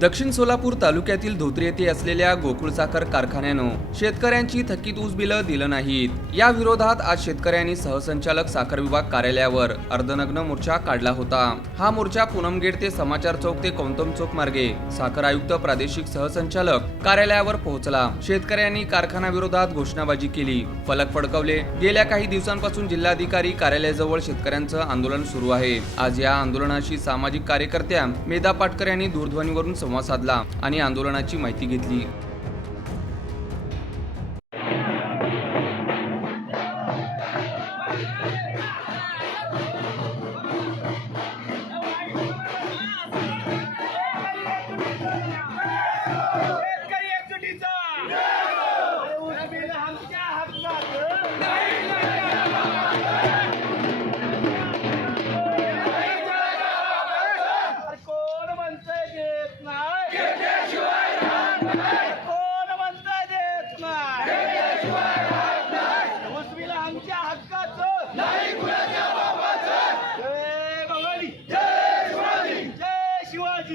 दक्षिण सोलापूर तालुक्यातील धोत्री येथे असलेल्या गोकुळ साखर कारखान्यानं शेतकऱ्यांची थकीत ऊस बिलं दिलं नाहीत। या विरोधात आज शेतकऱ्यांनी सहसंचालक साखर विभाग कार्यालयावर अर्धनग्न मोर्चा काढला होता। हा मोर्चा पूनम गेट ते समाचार चौक ते कौतम चौक मार्गे साखर आयुक्त प्रादेशिक सहसंचालक कार्यालयावर पोहोचला। शेतकऱ्यांनी कारखान्याविरोधात घोषणाबाजी केली, फलक फडकवले। गेल्या काही दिवसांपासून जिल्हाधिकारी कार्यालयाजवळ शेतकऱ्यांचं आंदोलन सुरू आहे। आज या आंदोलनाशी सामाजिक कार्यकर्त्या मेधा पाटकर यांनी दूरध्वनीवरून संवाद साधला आणि आंदोलनाची माहिती घेतली।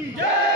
जय